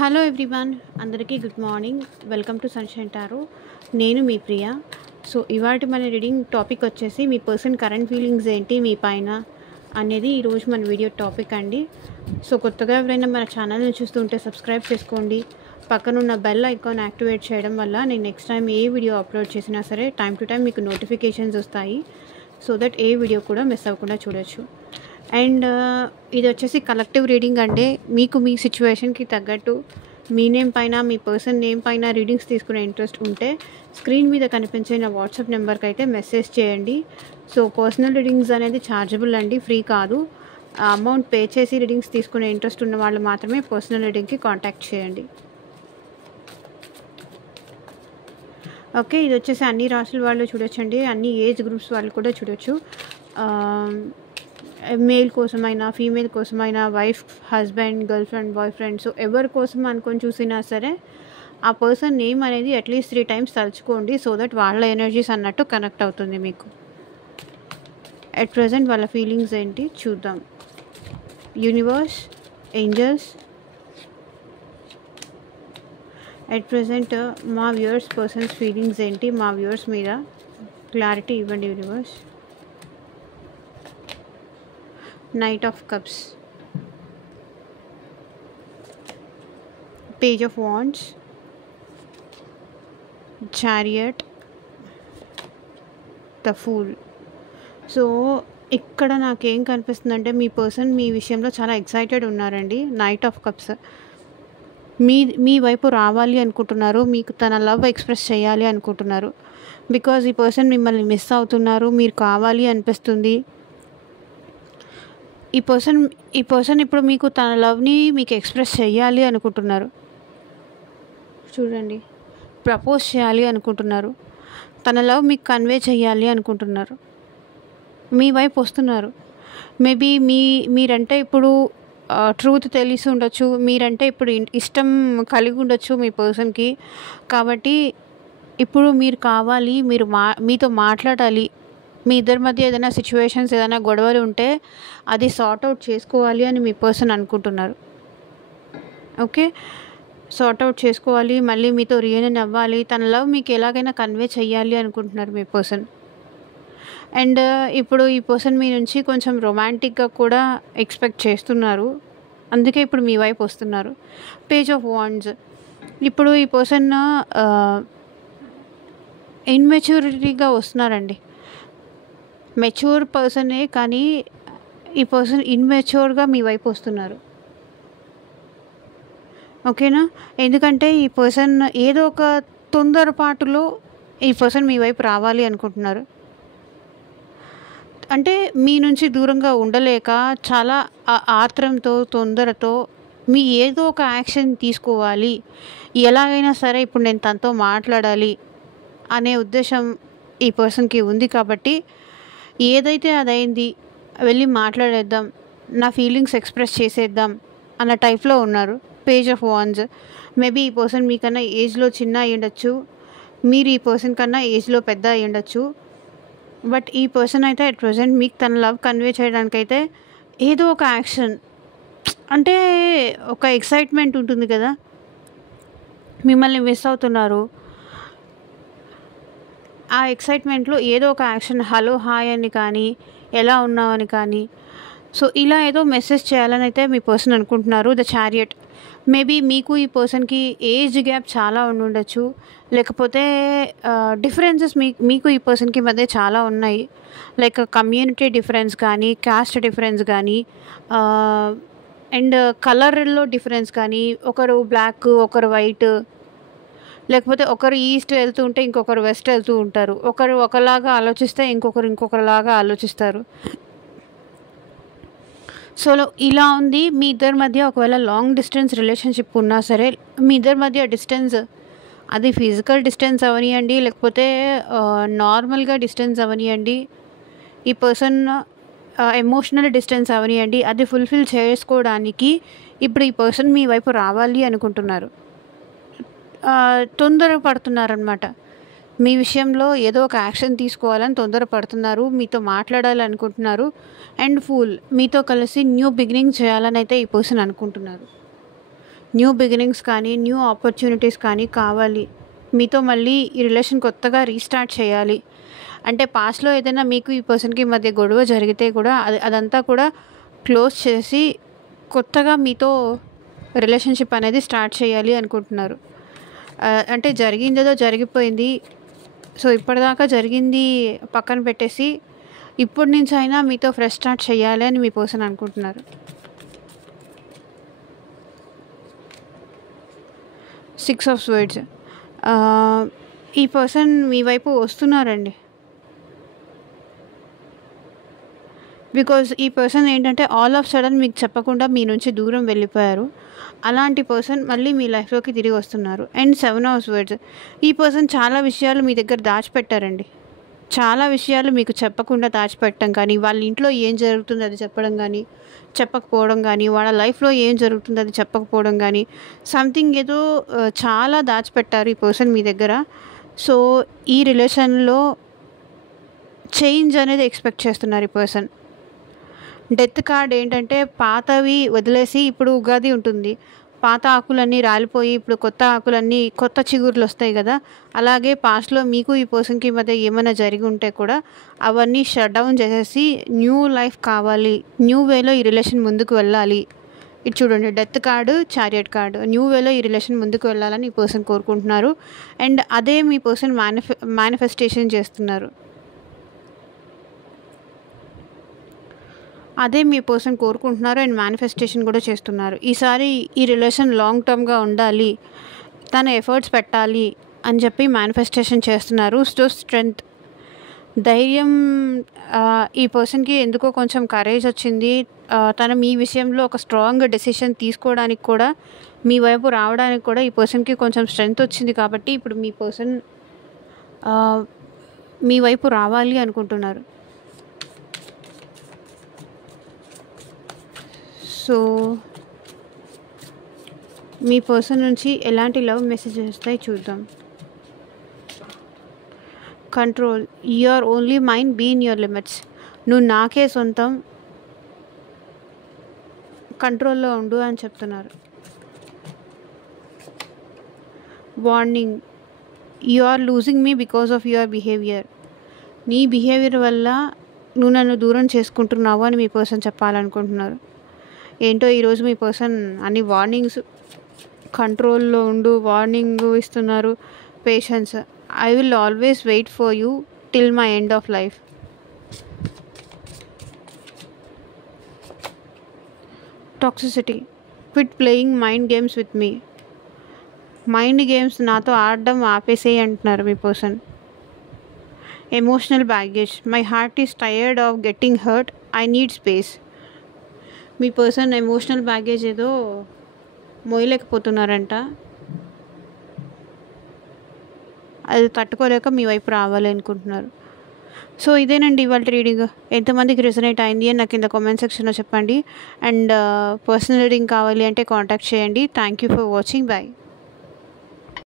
Hello everyone, అందరికీ good morning. Welcome to sunshine tarot. నేను మీ Priya. So ఇవాటి మన రీడింగ్ టాపిక్ వచ్చేసి మీ పర్సన్ కరెంట్ ఫీలింగ్స్ ఏంటి మీ పైన అనేది ఈరోజు మన వీడియో టాపిక్ అండి. సో కొత్తగా ఎవరైనా మన ఛానల్ని చూస్తుంటే సబ్స్క్రైబ్ చేసుకోండి. పక్కనున్న బెల్ ఐకాన్ యాక్టివేట్ చేయడం వల్ల నేను నెక్స్ట్ టైం ఏ వీడియో అప్లోడ్ చేసినా సరే టైం టు టైం మీకు నోటిఫికేషన్స్ వస్తాయి. సో దట్ ఏ వీడియో కూడా మిస్ అవ్వకుండా చూడొచ్చు. అండ్ ఇది వచ్చేసి కలెక్టివ్ రీడింగ్ అంటే మీకు మీ సిచ్యువేషన్కి తగ్గట్టు మీ నేమ్ పైన మీ పర్సన్ నేమ్ పైన రీడింగ్స్ తీసుకునే ఇంట్రెస్ట్ ఉంటే స్క్రీన్ మీద కనిపించే నా వాట్సాప్ నెంబర్కి అయితే మెసేజ్ చేయండి. సో పర్సనల్ రీడింగ్స్ అనేది ఛార్జబుల్ అండి, ఫ్రీ కాదు. అమౌంట్ పే చేసి రీడింగ్స్ తీసుకునే ఇంట్రెస్ట్ ఉన్న వాళ్ళు మాత్రమే పర్సనల్ రీడింగ్కి కాంటాక్ట్ చేయండి. ఓకే, ఇది వచ్చేసి అన్ని రాసుల వాళ్ళు చూడొచ్చండి, అన్ని ఏజ్ గ్రూప్స్ వాళ్ళు కూడా చూడొచ్చు. మేల్ కోసమైనా ఫీమేల్ కోసమైనా, wife, husband, girl friend, boy friend, so ఎవరి కోసం అనుకొని చూసినా సరే ఆ పర్సన్ నేమ్ అనేది అట్లీస్ట్ 3 times తలుచుకోండి. సో దట్ వాళ్ళ ఎనర్జీస్ అన్నట్టు కనెక్ట్ అవుతుంది మీకు. అట్ ప్రజెంట్ వాళ్ళ ఫీలింగ్స్ ఏంటి చూద్దాం. యూనివర్స్, ఏంజల్స్, అట్ ప్రజెంట్ మా వ్యూవర్స్ పర్సన్స్ ఫీలింగ్స్ ఏంటి, మా వ్యూవర్స్ మీద క్లారిటీ ఇవ్వండి universe. Knight of Cups, Page of Wands, Chariot, The Fool. So ఇక్కడ నాకేం కనిపిస్తుందంటే మీ పర్సన్ మీ విషయంలో చాలా ఎక్సైటెడ్ ఉన్నారండి. నైట్ ఆఫ్ కప్స్ మీ వైపు రావాలి అనుకుంటున్నారు, మీకు తన లవ్ ఎక్స్ప్రెస్ చేయాలి అనుకుంటున్నారు. బికాజ్ ఈ పర్సన్ మిమ్మల్ని మిస్ అవుతున్నారు, మీరు కావాలి అనిపిస్తుంది. ఈ పర్సన్ ఇప్పుడు మీకు తన లవ్ని మీకు ఎక్స్ప్రెస్ చేయాలి అనుకుంటున్నారు. చూడండి, ప్రపోజ్ చేయాలి అనుకుంటున్నారు, తన లవ్ మీకు కన్వే చేయాలి అనుకుంటున్నారు, మీ వైపు వస్తున్నారు. మేబీ మీరంటే ఇప్పుడు ట్రూత్ తెలిసి ఉండొచ్చు, మీరంటే ఇప్పుడు ఇష్టం కలిగి ఉండొచ్చు మీ పర్సన్కి. కాబట్టి ఇప్పుడు మీరు కావాలి, మీతో మాట్లాడాలి. మీ ఇద్దరి మధ్య ఏదైనా సిచ్యువేషన్స్, ఏదైనా గొడవలు ఉంటే అది సార్ట్ అవుట్ చేసుకోవాలి అని మీ పర్సన్ అనుకుంటున్నారు. ఓకే, సార్ట్ అవుట్ చేసుకోవాలి, మళ్ళీ మీతో రీయూనియన్ అవ్వాలి, తన లవ్ మీకు ఎలాగైనా కన్వే చేయాలి అనుకుంటున్నారు మీ పర్సన్. అండ్ ఇప్పుడు ఈ పర్సన్ మీ నుంచి కొంచెం రొమాంటిక్గా కూడా ఎక్స్పెక్ట్ చేస్తున్నారు, అందుకే ఇప్పుడు మీ వైపు వస్తున్నారు. పేజ్ ఆఫ్ వాండ్స్, ఇప్పుడు ఈ పర్సన్ ఇన్మెచ్యూరిటీగా వస్తున్నారండి. మెచ్యూర్ పర్సనే కానీ ఈ పర్సన్ ఇన్మెచ్యూర్గా మీ వైపు వస్తున్నారు. ఓకేనా, ఎందుకంటే ఈ పర్సన్ ఏదో ఒక తొందరపాటులో ఈ పర్సన్ మీ వైపు రావాలి అనుకుంటున్నారు. అంటే మీ నుంచి దూరంగా ఉండలేక చాలా ఆత్రంతో, తొందరతో మీ ఏదో ఒక యాక్షన్ తీసుకోవాలి, ఎలాగైనా సరే ఇప్పుడు నేను తనతో మాట్లాడాలి అనే ఉద్దేశం ఈ పర్సన్కి ఉంది. కాబట్టి ఏదైతే అదైంది, వెళ్ళి మాట్లాడేద్దాం, నా ఫీలింగ్స్ ఎక్స్ప్రెస్ చేసేద్దాం అన్న టైప్లో ఉన్నారు. పేజ్ ఆఫ్ వాండ్స్, మేబీ ఈ పర్సన్ మీకన్నా ఏజ్లో చిన్న అయి ఉండొచ్చు, మీరు ఈ పర్సన్ కన్నా ఏజ్లో పెద్ద అయి ఉండొచ్చు. బట్ ఈ పర్సన్ అయితే అట్ ప్రజెంట్ మీకు తన లవ్ కన్వే చేయడానికైతే ఏదో ఒక యాక్షన్, అంటే ఒక ఎక్సైట్మెంట్ ఉంటుంది కదా, మిమ్మల్ని మిస్ అవుతున్నారు, ఆ ఎక్సైట్మెంట్లో ఏదో ఒక యాక్షన్, హలో హాయ్ అని కానీ, ఎలా ఉన్నావు అని కానీ, సో ఇలా ఏదో మెసేజ్ చేయాలని అయితే మీ పర్సన్ అనుకుంటున్నారు. ద చారియట్, మేబీ మీకు ఈ పర్సన్కి ఏజ్ గ్యాప్ చాలా ఉండొచ్చు, లేకపోతే డిఫరెన్సెస్ మీకు ఈ పర్సన్కి మధ్య చాలా ఉన్నాయి. లైక్ కమ్యూనిటీ డిఫరెన్స్ కానీ, కాస్ట్ డిఫరెన్స్ కానీ, అండ్ కలర్లో డిఫరెన్స్ కానీ, ఒకరు బ్లాక్ ఒకరు వైట్, లేకపోతే ఒకరు ఈస్ట్ వెళ్తూ ఉంటే ఇంకొకరు వెస్ట్ వెళ్తూ ఉంటారు, ఒకరు ఒకలాగా ఆలోచిస్తే ఇంకొకరిలాగా ఆలోచిస్తారు. సో ఇలా ఉంది మీ ఇద్దరి మధ్య. ఒకవేళ లాంగ్ డిస్టెన్స్ రిలేషన్షిప్ ఉన్నా సరే మీ ఇద్దరి మధ్య డిస్టెన్స్, అది ఫిజికల్ డిస్టెన్స్ అవనియండి, లేకపోతే నార్మల్గా డిస్టెన్స్ అవనియండి, ఈ పర్సన్ ఎమోషనల్ డిస్టెన్స్ అవనియండి, అది ఫుల్ఫిల్ చేసుకోవడానికి ఇప్పుడు ఈ పర్సన్ మీ వైపు రావాలి అనుకుంటున్నారు. తొందరపడుతున్నారనమాట, మీ విషయంలో ఏదో ఒక యాక్షన్ తీసుకోవాలని తొందరపడుతున్నారు, మీతో మాట్లాడాలనుకుంటున్నారు. అండ్ ఫూల్, మీతో కలిసి న్యూ బిగినింగ్ చేయాలని అయితే ఈ పర్సన్ అనుకుంటున్నారు. న్యూ బిగినింగ్స్ కానీ న్యూ ఆపర్చునిటీస్ కానీ కావాలి. మీతో మళ్ళీ ఈ రిలేషన్ కొత్తగా రీస్టార్ట్ చేయాలి. అంటే పాస్ట్లో ఏదైనా మీకు ఈ పర్సన్కి మధ్య గొడవ జరిగితే కూడా అదంతా కూడా క్లోజ్ చేసి కొత్తగా మీతో రిలేషన్షిప్ అనేది స్టార్ట్ చేయాలి అనుకుంటున్నారు. అంటే జరిగిందేదో జరిగిపోయింది. సో ఇప్పటిదాకా జరిగింది పక్కన పెట్టేసి ఇప్పటి నుంచి అయినా మీతో ఫ్రెష్ స్టార్ట్ చేయాలి అని మీ పర్సన్ అనుకుంటున్నారు. 6 ఆఫ్ స్వర్డ్స్. ఈ పర్సన్ మీ వైపు వస్తున్నారండి. బికాజ్ ఈ పర్సన్ ఏంటంటే ఆల్ ఆఫ్ సడన్ మీకు చెప్పకుండా మీ నుంచి దూరం వెళ్ళిపోయారు. అలాంటి పర్సన్ మళ్ళీ మీ లైఫ్లోకి తిరిగి వస్తున్నారు. And 7 of swords. ఈ పర్సన్ చాలా విషయాలు మీ దగ్గర దాచిపెట్టారండి. చాలా విషయాలు మీకు చెప్పకుండా దాచిపెట్టడం కానీ, వాళ్ళ ఇంట్లో ఏం జరుగుతుందో అది చెప్పడం కానీ, చెప్పకపోవడం కానీ, వాళ్ళ లైఫ్లో ఏం జరుగుతుందో అది చెప్పకపోవడం కానీ, సంథింగ్ ఏదో చాలా దాచిపెట్టారు ఈ పర్సన్ మీ దగ్గర. సో ఈ రిలేషన్లో చేంజ్ అనేది ఎక్స్పెక్ట్ చేస్తున్నారు ఈ పర్సన్. డెత్ కార్డ్ ఏంటంటే పాతవి వదిలేసి ఇప్పుడు ఉగాది ఉంటుంది, పాత ఆకులన్నీ రాలిపోయి ఇప్పుడు కొత్త ఆకులన్నీ కొత్త చిగుర్లు వస్తాయి కదా, అలాగే పాస్ట్లో మీకు ఈ పర్సన్కి మధ్య ఏమైనా జరిగి ఉంటే కూడా అవన్నీ షట్ డౌన్ చేసేసి న్యూ లైఫ్ కావాలి, న్యూ వేలో ఈ రిలేషన్ ముందుకు వెళ్ళాలి. ఇది చూడండి, death card, chariot card. New వేలో ఈ రిలేషన్ ముందుకు వెళ్ళాలని ఈ పర్సన్ కోరుకుంటున్నారు. అండ్ అదే మీ పర్సన్ మేనిఫెస్టేషన్ చేస్తున్నారు. అదే మీ పర్సన్ కోరుకుంటున్నారు అండ్ మేనిఫెస్టేషన్ కూడా చేస్తున్నారు. ఈసారి ఈ రిలేషన్ లాంగ్ టర్మ్గా ఉండాలి, తన ఎఫర్ట్స్ పెట్టాలి అని చెప్పి మేనిఫెస్టేషన్ చేస్తున్నారు. సో స్ట్రెంగ్త్, ధైర్యం. ఈ పర్సన్కి ఎందుకో కొంచెం కరేజ్ వచ్చింది. తన మీ విషయంలో ఒక స్ట్రాంగ్ డెసిషన్ తీసుకోవడానికి కూడా, మీ వైపు రావడానికి కూడా ఈ పర్సన్కి కొంచెం స్ట్రెంగ్త్ వచ్చింది. కాబట్టి ఇప్పుడు మీ పర్సన్ మీ వైపు రావాలి అనుకుంటున్నారు. సో మీ పర్సన్ నుంచి ఎలాంటి లవ్ మెసేజెస్ వస్తాయి చూద్దాం. Control. You are only mine, be in your limits. నువ్వు నాకే సొంతం, కంట్రోల్లో ఉండు అని చెప్తున్నారు. Warning. You are losing me because of your behaviour. నీ బిహేవియర్ వల్ల నువ్వు నన్ను దూరం చేసుకుంటున్నావు అని మీ పర్సన్ చెప్పాలనుకుంటున్నారు. ఏంటో ఈరోజు మీ పర్సన్ అన్ని వార్నింగ్స్, కంట్రోల్లో ఉండు వార్నింగ్ ఇస్తున్నారు. Patience. I will always wait for you till my end of life. Toxicity. Quit playing mind games with me. Mind games నాతో ఆడడం ఆపేసేయి అంటున్నారు మీ person. Emotional baggage. My heart is tired of getting hurt, I need space. మీ person emotional baggage ఏదో మోయలేకపోతున్నారంట. అది తట్టుకోలేక మీ వైపు రావాలి అనుకుంటున్నారు. సో ఇదేనండి ఇవాళ రీడింగ్. ఎంతమందికి రెజొనేట్ అయింది అని నాకు కింద కామెంట్ సెక్షన్లో చెప్పండి. అండ్ పర్సనల్ రీడింగ్ కావాలి అంటే కాంటాక్ట్ చేయండి. Thank you for watching. Bye.